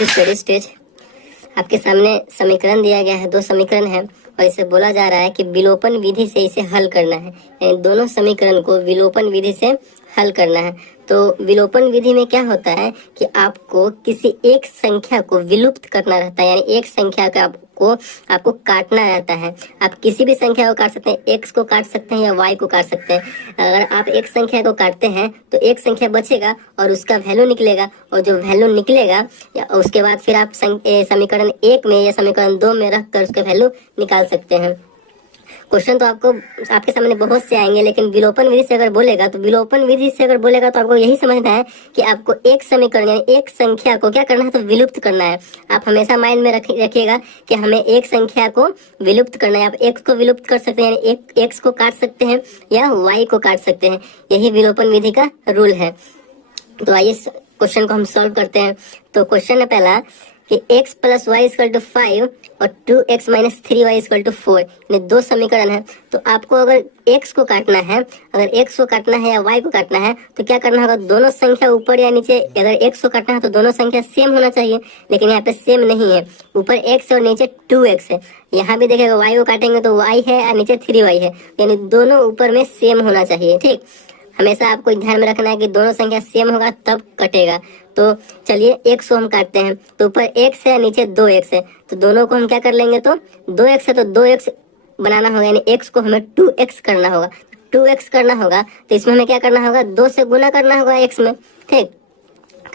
Study stage आपके सामने समीकरण दिया गया है, दो समीकरण है और इसे बोला जा रहा है कि विलोपन विधि से इसे हल करना है, यानी दोनों समीकरण को विलोपन विधि से हल करना है। तो विलोपन विधि में क्या होता है कि आपको किसी एक संख्या को विलुप्त करना रहता है, यानी एक संख्या का आपको काटना रहता है। आप किसी भी संख्या को काट सकते हैं, एक्स को काट सकते हैं या वाई को काट सकते हैं। अगर आप एक संख्या को काटते हैं तो एक संख्या बचेगा और उसका वैल्यू निकलेगा, और जो वैल्यू निकलेगा या उसके बाद फिर आप समीकरण 1 में या समीकरण 2 में रख कर उसका वैल्यू निकाल सकते हैं। क्वेश्चन तो आपके सामने बहुत से आएंगे, लेकिन विलोपन विधि से अगर बोलेगा तो आपको यही समझना है कि आपको एक समीकरण यानी एक संख्या को क्या करना है, तो विलुप्त करना है। आप हमेशा माइंड में रखिएगा कि हमें एक संख्या को विलुप्त करना है। आप एक्स को विलुप्त कर सकते हैं, यानी एक एक्स को काट सकते हैं या वाई को काट सकते हैं। यही विलोपन विधि का रूल है। तो आइए क्वेश्चन को हम सॉल्व करते हैं। तो क्वेश्चन है पहला कि x plus y equal to 5 और 2x minus 3y equal to 4, यानी दो समीकरण है। तो आपको अगर x को काटना है, अगर x को काटना है या y को काटना है तो क्या करना होगा, दोनों संख्या ऊपर या नीचे, अगर x को काटना है तो दोनों संख्या सेम होना चाहिए, लेकिन यहाँ पे सेम नहीं है। ऊपर x है और नीचे 2x है। यहाँ भी देखिएगा y को काटेंगे तो y है और नीचे 3y है, यानी दोनों ऊपर में सेम होना चाहिए। ठीक, हमेशा आपको ध्यान में रखना है कि दोनों संख्या सेम होगा तब कटेगा। तो चलिए x को हम काटते हैं, तो ऊपर x है नीचे 2x है, तो दोनों को हम क्या कर लेंगे, तो 2x है तो 2x बनाना होगा, यानी x को हमें 2x करना होगा। 2x करना होगा तो इसमें हमें क्या करना होगा, 2 से गुना करना होगा x में। ठीक,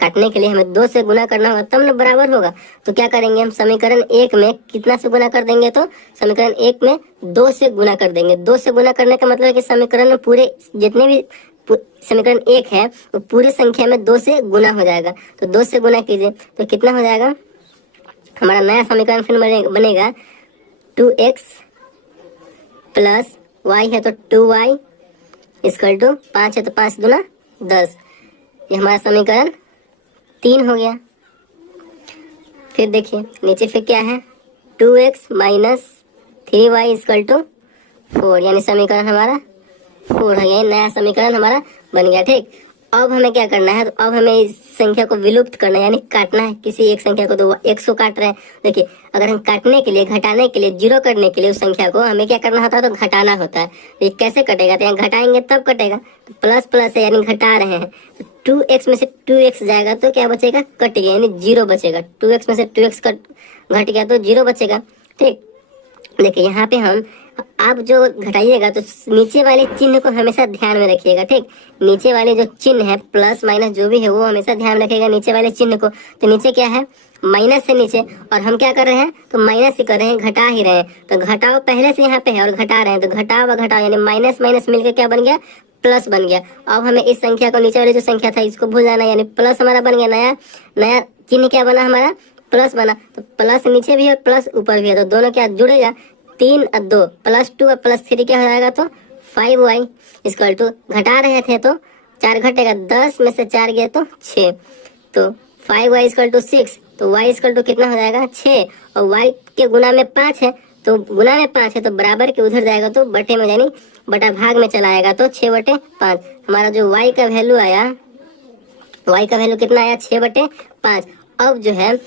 काटने के लिए हमें 2 से गुना करना होगा तब ना बराबर होगा। तो क्या करेंगे, हम समीकरण 1 में कितना से गुना कर देंगे, तो समीकरण 1 में 2 से गुना कर देंगे। 2 से गुना करने का मतलब है कि समीकरण में पूरे जितने भी समीकरण 1 है वो पूरी संख्या में 2 से गुना हो जाएगा। तो 2 से गुना कीजिए तो कितना हो जाएगा, हमारा नया समीकरण फिर बनेगा 2x प्लस वाई है तो 2y इक्वल टू 5 है तो 5 दूना 10। ये हमारा समीकरण 3 हो गया। फिर देखिए नीचे फिर क्या है, 2x minus 3y equal to 4, यानी समीकरण हमारा 4 है, यानी नया समीकरण हमारा बन गया। ठीक, अब हमें क्या करना है, तो अब हमें इस संख्या को विलुप्त करना है, यानी काटना है किसी एक संख्या को। तो x को काट रहे हैं। देखिए अगर हम काटने के लिए, घटाने के लिए, जीरो करने के लिए उस संख्या को हमें क्या करना होता है, तो घटाना होता है। ये कैसे कटेगा, तो यहाँ घटाएंगे तब कटेगा। तो प्लस प्लस है यानी घटा रहे हैं, तो 2x में से 2x जाएगा तो क्या बचेगा, कट गया, यानी 0 बचेगा। 2x में से 2x घट गया तो 0 बचेगा। ठीक, देखिए यहाँ पे हम आप जो घटाइएगा तो नीचे वाले चिन्ह को हमेशा ध्यान में रखिएगा। ठीक, नीचे वाले जो चिन्ह है प्लस माइनस जो भी है वो हमेशा ध्यान रखिएगा नीचे वाले चिन्ह को। तो नीचे क्या है, माइनस है नीचे, और हम क्या कर रहे हैं, तो माइनस ही कर रहे हैं, घटा ही रहे हैं। तो घटाओ पहले से यहाँ पे है और घटा रहे हैं, तो घटाओ व घटाओ यानी माइनस माइनस मिलकर क्या बन गया, प्लस बन गया। अब हमें इस संख्या को, नीचे वाली जो संख्या था इसको भूल जाना, यानी प्लस हमारा बन गया। नया चिन्ह क्या बना हमारा, प्लस बना। तो प्लस नीचे भी है प्लस ऊपर भी है, तो दोनों क्या जुड़ेगा, 3 और 2 प्लस 2 और प्लस 3 क्या हो जाएगा, तो 5y इक्वल टू, घटा रहे थे तो 4 घटेगा, 10 में से 4 गया तो 6, तो 5y इक्वल टू 6, तो y इक्वल टू कितना हो जाएगा 6, और y के गुना में 5 है, तो गुना में 5 है तो बराबर के उधर जाएगा तो बटे में, यानी बटा भाग में चला आएगा, तो 6/5। हमारा जो y का वैल्यू आया, y का वैल्यू कितना आया, 6/5। अब जो है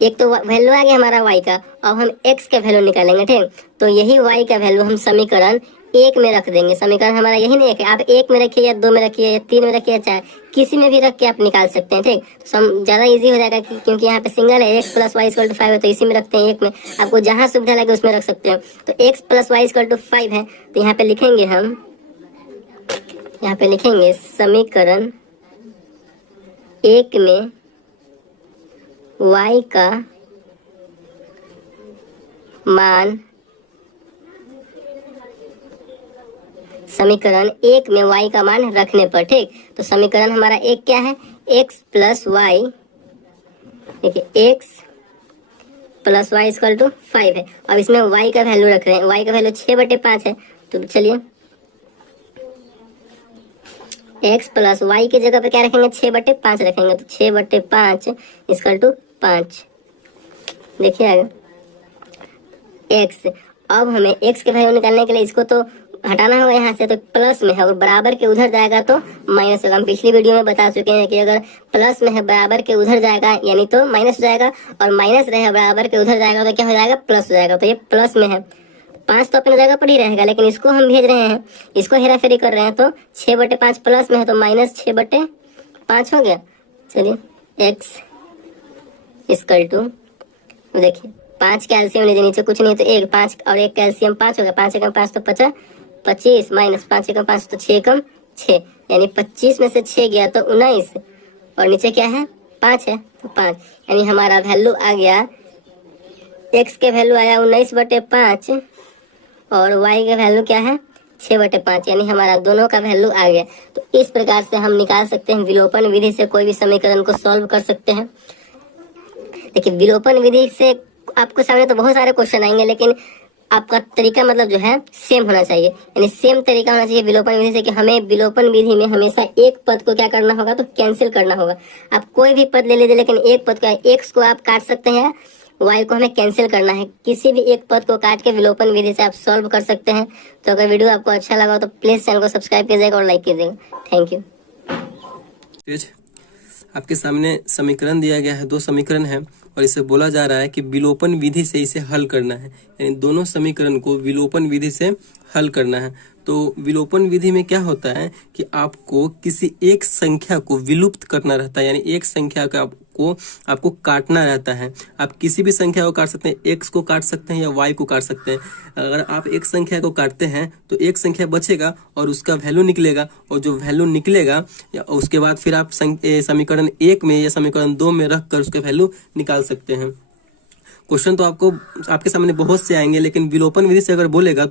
एक तो वैल्यू आ गया हमारा y का, अब हम x का वैल्यू निकालेंगे। ठीक, तो यही y का वैल्यू हम समीकरण 1 में रख देंगे। समीकरण हमारा यही नहीं है कि आप 1 में रखिए या 2 में रखिए या 3 में रखिए या 4, किसी में भी रख के आप निकाल सकते हैं। ठीक, तो ज़्यादा इजी हो जाएगा क्योंकि यहाँ पे सिंगल है, x plus y equal to 5 है, तो इसी में रखते हैं 1 में। आपको जहाँ सुविधा लगे उसमें रख सकते हैं। तो x plus y equal to 5 है, तो यहाँ पे लिखेंगे हम, यहाँ पे लिखेंगे समीकरण 1 में y का मान, समीकरण 1 में y का मान रखने पर। ठीक, तो समीकरण हमारा 1 क्या है, x प्लस वाई, देखिए x plus y equal to 5 है। अब इसमें y का वैल्यू रख रहे हैं, y का वैल्यू 6/5 है, तो चलिए x प्लस वाई की जगह पे क्या रखेंगे, 6/5 रखेंगे, तो 6/5 इक्वल टू 5। देखिए आगे x, अब हमें x के वैल्यू निकालने के लिए इसको तो हटाना होगा यहाँ से, तो प्लस में है और बराबर के उधर जाएगा तो माइनस होगा। हम पिछली वीडियो में बता चुके हैं कि अगर प्लस में है बराबर के उधर जाएगा यानी तो माइनस हो जाएगा, और माइनस रहेगा बराबर के उधर जाएगा तो क्या हो जाएगा, प्लस हो जाएगा। तो ये प्लस में है, 5 तो अपनी जगह पर ही रहेगा, लेकिन इसको हम भेज रहे हैं, इसको हेराफेरी कर रहे हैं, तो 6/5 प्लस में है तो माइनस 6/5 हो गया। चलिए x इक्वल टू, देखिए 5 कैल्शियम लीजिए, नीचे कुछ नहीं तो 1, 5 और 1 कैल्शियम 5 हो गया, 5 एकम 5 तो 25 माइनस 5 एकम 5 तो 6 एकम 6, यानी 25 में से 6 गया तो 19, और नीचे क्या है 5 है तो 5, यानी हमारा वैल्यू आ गया, x के वैल्यू आया 19/5 और y का वैल्यू क्या है 6/5, यानी हमारा दोनों का वैल्यू आ गया। तो इस प्रकार से हम निकाल सकते हैं, विलोपन विधि से कोई भी समीकरण को सॉल्व कर सकते हैं। देखिए विलोपन विधि से आपको सामने तो बहुत सारे क्वेश्चन आएंगे, लेकिन आपका तरीका मतलब जो है सेम होना चाहिए, यानी सेम तरीका होना चाहिए विलोपन विधि से, कि हमें विलोपन विधि में हमेशा एक पद को क्या करना होगा, तो कैंसिल करना होगा। आप कोई भी पद ले लीजिए, लेकिन एक पद का, x को आप काट सकते हैं, y को हमें कैंसिल करना है, किसी भी एक पद को काट के विलोपन विधि से आप सॉल्व कर सकते हैं। तो अगर वीडियो आपको अच्छा लगा तो प्लीज चैनल को सब्सक्राइब कीजिएगा और लाइक कीजिएगा। Thank you. आपके सामने समीकरण दिया गया है, 2 समीकरण है और इसे बोला जा रहा है कि विलोपन विधि से इसे हल करना है, यानी दोनों समीकरण को विलोपन विधि से हल करना है। तो विलोपन विधि में क्या होता है कि आपको किसी एक संख्या को विलुप्त करना रहता है, यानी एक संख्या का आपको काटना रहता है। आप किसी भी संख्या को काट सकते हैं, x को काट सकते हैं या y को काट सकते हैं। अगर आप एक संख्या को काटते हैं तो एक संख्या बचेगा और उसका वैल्यू निकलेगा, और जो वैल्यू निकलेगा उसके बाद फिर आप समीकरण 1 में या समीकरण 2 में रख कर उसका वैल्यू निकाल सकते हैं। क्वेश्चन तो आपके सामने बहुत से आएंगे, लेकिन विलोपन विधि से अगर बोलेगा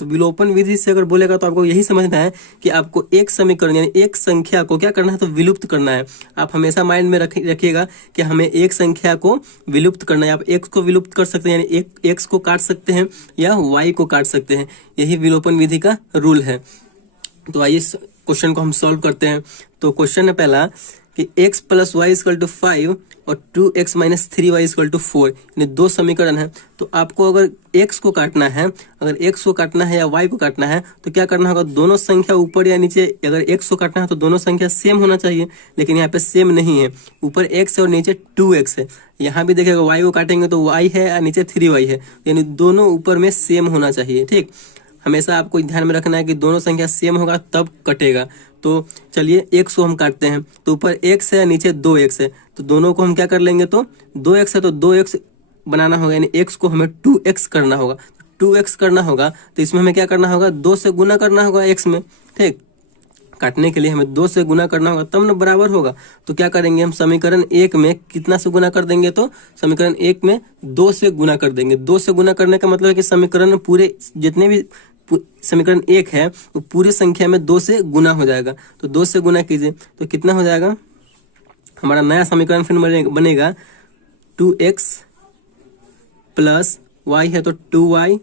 तो आपको यही समझना है कि आपको एक समीकरण यानी एक संख्या को क्या करना है, तो विलुप्त करना है। आप हमेशा माइंड में रखिएगा कि हमें एक संख्या को विलुप्त करना है। आप x को विलुप्त कर सकते हैं, यानी x को काट सकते हैं या y को काट सकते हैं, यही विलोपन विधि का रूल है। तो आइए क्वेश्चन को हम सॉल्व करते हैं। तो क्वेश्चन है पहला कि x + y = 5 और 2x - 3y = 4, यानी 2 समीकरण है। तो आपको अगर x को काटना है, अगर x को काटना है या y को काटना है तो क्या करना होगा, दोनों संख्या ऊपर या नीचे, अगर x को काटना है तो दोनों संख्या सेम होना चाहिए, लेकिन यहाँ पे सेम नहीं है, ऊपर x है और नीचे 2x है। यहाँ भी देखिएगा y को काटेंगे तो y है और नीचे 3y है, यानी दोनों ऊपर में सेम होना चाहिए। ठीक, हमेशा आपको ध्यान में रखना है कि दोनों संख्या सेम होगा तब कटेगा। तो चलिए x को हम काटते हैं, तो ऊपर x है नीचे 2x है, तो दोनों को हम क्या कर लेंगे, तो 2x है तो 2x बनाना होगा, यानी x को हमें 2x करना होगा। 2x करना होगा तो इसमें हमें क्या करना होगा, 2 से गुना करना होगा x में। ठीक, काटने के लिए हमें 2 से गुना करना होगा तब ना बराबर होगा। तो क्या करेंगे, हम समीकरण 1 में कितना से गुना कर देंगे, तो समीकरण 1 में 2 से गुना कर देंगे। 2 से गुना करने का मतलब है कि समीकरण पूरे जितने भी समीकरण 1 है वो पूरी संख्या में 2 से गुना हो जाएगा। तो 2 से गुना कीजिए तो कितना हो जाएगा, हमारा नया समीकरण फिर बनेगा 2x + y है तो 2y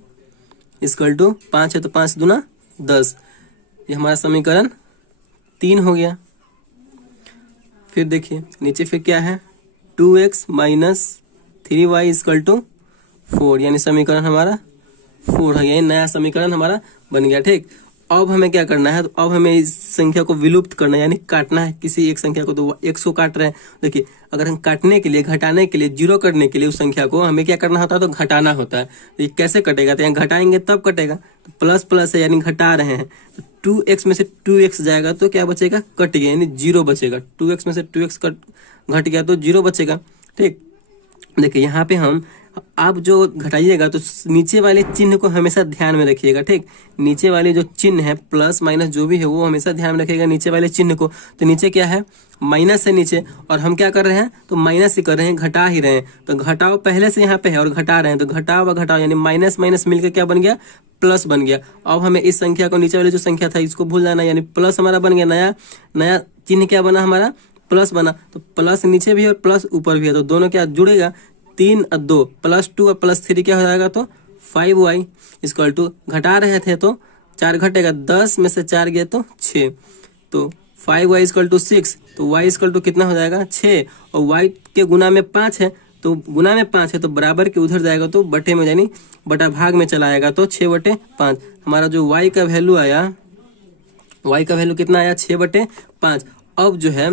= 5 है तो 5 दूना 10, ये हमारा समीकरण 3 हो गया। फिर देखिए नीचे फिर क्या है, 2x - 3y = 4, यानी समीकरण हमारा 4 है, यही नया समीकरण हमारा बन गया। ठीक, अब हमें क्या करना है, तो अब हमें इस संख्या को विलुप्त करना है, यानी काटना है किसी एक संख्या को। तो x को काट रहे हैं, देखिए अगर हम काटने के लिए, घटाने के लिए, जीरो करने के लिए उस संख्या को हमें क्या करना होता है, तो घटाना होता है। तो ये कैसे कटेगा, तो यहाँ घटाएंगे तब कटेगा, तो प्लस प्लस है यानी घटा रहे हैं, तो 2x में से 2x जाएगा तो क्या बचेगा, कट गया, यानी 0 बचेगा। 2x में से 2x घट गया तो 0 बचेगा। ठीक, देखिए यहाँ पे हम आप जो घटाइएगा तो नीचे वाले चिन्ह को हमेशा ध्यान में रखिएगा। ठीक, नीचे वाले जो चिन्ह है प्लस माइनस जो भी है वो हमेशा ध्यान में रखिएगा नीचे वाले चिन्ह को। तो नीचे क्या है, माइनस है नीचे, और हम क्या कर रहे हैं, तो माइनस ही कर रहे हैं, घटा ही रहे हैं। तो घटाओ पहले से यहाँ पे है और घटा रहे हैं, तो घटाओ व घटाओ यानी माइनस माइनस मिलकर क्या बन गया, प्लस बन गया। अब हमें इस संख्या को, नीचे वाली जो संख्या था इसको भूल जाना, यानी प्लस हमारा बन गया, नया चिन्ह क्या बना हमारा, प्लस बना। तो प्लस नीचे भी है और प्लस ऊपर भी है, तो दोनों क्या जुड़ेगा, 3 और 2 +2 और +3 क्या हो जाएगा, तो 5y = घटा रहे थे तो 4 घटेगा, 10 में से 4 गया तो 6, तो 5y = 6, तो y = कितना हो जाएगा, 6, और y के गुना में 5 है तो गुना में 5 है तो बराबर के उधर जाएगा तो बटे में यानी बटा भाग में चला आएगा तो 6/5। हमारा जो y का वैल्यू आया, y का वैल्यू कितना आया 6/5। अब जो है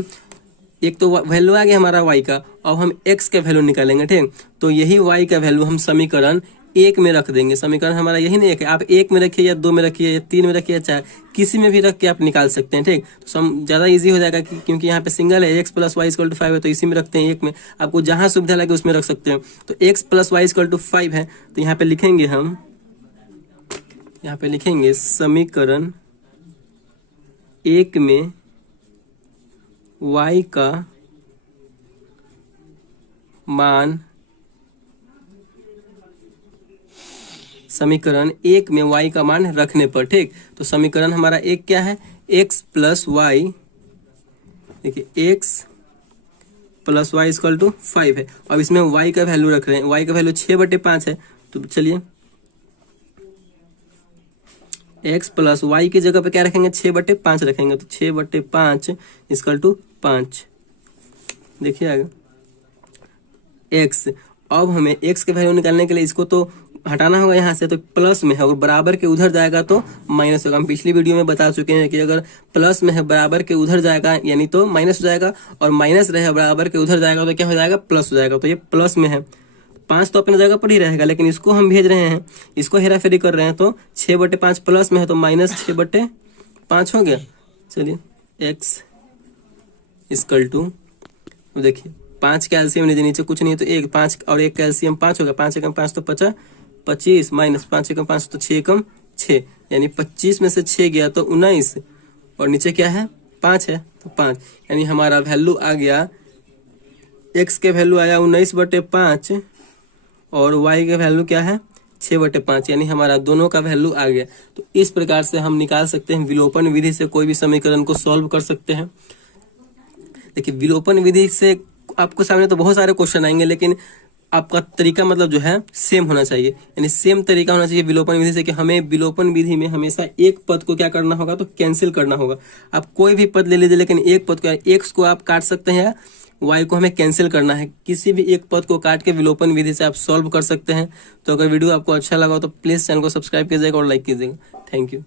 एक तो वैल्यू आ गया हमारा y का, अब हम x का वैल्यू निकालेंगे। ठीक, तो यही y का वैल्यू हम समीकरण 1 में रख देंगे। समीकरण हमारा यही नहीं है, आप 1 में रखिए या 2 में रखिए या 3 में रखिए, चाहे किसी में भी रख के आप निकाल सकते हैं। ठीक, तो ज़्यादा इजी हो जाएगा क्योंकि यहाँ पे सिंगल है, x + y = 5 है तो इसी में रखते हैं 1 में। आपको जहाँ सुविधा लगे उसमें रख सकते हैं। तो x + y = 5 है तो यहाँ पे लिखेंगे हम, यहाँ पे लिखेंगे समीकरण 1 में y का मान, समीकरण 1 में y का मान रखने पर। ठीक, तो समीकरण हमारा 1 क्या है, x + y, देखिए x + y = 5 है। अब इसमें y का वैल्यू रख रहे हैं, y का वैल्यू 6/5 है। तो चलिए x + y की जगह पे क्या रखेंगे, 6/5 रखेंगे। तो 6/5 = 5। देखिए आगे x, अब हमें x के वैल्यू निकालने के लिए इसको तो हटाना होगा यहाँ से, तो प्लस में है और बराबर के उधर जाएगा तो माइनस होगा। हम पिछली वीडियो में बता चुके हैं कि अगर प्लस में है बराबर के उधर जाएगा यानी तो माइनस हो जाएगा, और माइनस रहे बराबर के उधर जाएगा तो क्या हो जाएगा, प्लस हो जाएगा। तो ये प्लस में है, 5 तो अपने जगह पर ही रहेगा, लेकिन इसको हम भेज रहे हैं, इसको हेरा फेरी कर रहे हैं। तो 6/5 प्लस में है तो -6/5 हो गया। चलिए x = देखिए 5 का एलसीएम लीजिए, नीचे कुछ नहीं है तो 1, 5 और 1 का एलसीएम 5 होगा। 5 × 5 तो 25, 5 × 5 तो 6 × 6 यानी 25 में से 6 गया तो 19, और नीचे क्या है 5 है तो 5, यानी हमारा वैल्यू आ गया, x के वैल्यू आया 19/5 और y के वैल्यू क्या है 6/5, यानी हमारा दोनों का वैल्यू आ गया। तो इस प्रकार से हम निकाल सकते हैं, विलोपन विधि से कोई भी समीकरण को सॉल्व कर सकते हैं। देखिए विलोपन विधि से आपको सामने तो बहुत सारे क्वेश्चन आएंगे, लेकिन आपका तरीका मतलब जो है सेम होना चाहिए, यानी सेम तरीका होना चाहिए विलोपन विधि से कि हमें विलोपन विधि में हमेशा एक पद को क्या करना होगा, तो कैंसिल करना होगा। आप कोई भी पद ले लीजिए, लेकिन एक पद को, x को आप काट सकते हैं, y को हमें कैंसिल करना है। किसी भी एक पद को काट के विलोपन विधि से आप सॉल्व कर सकते हैं। तो अगर वीडियो आपको अच्छा लगा हो तो प्लीज़ चैनल को सब्सक्राइब कीजिएगा और लाइक कीजिएगा। Thank you.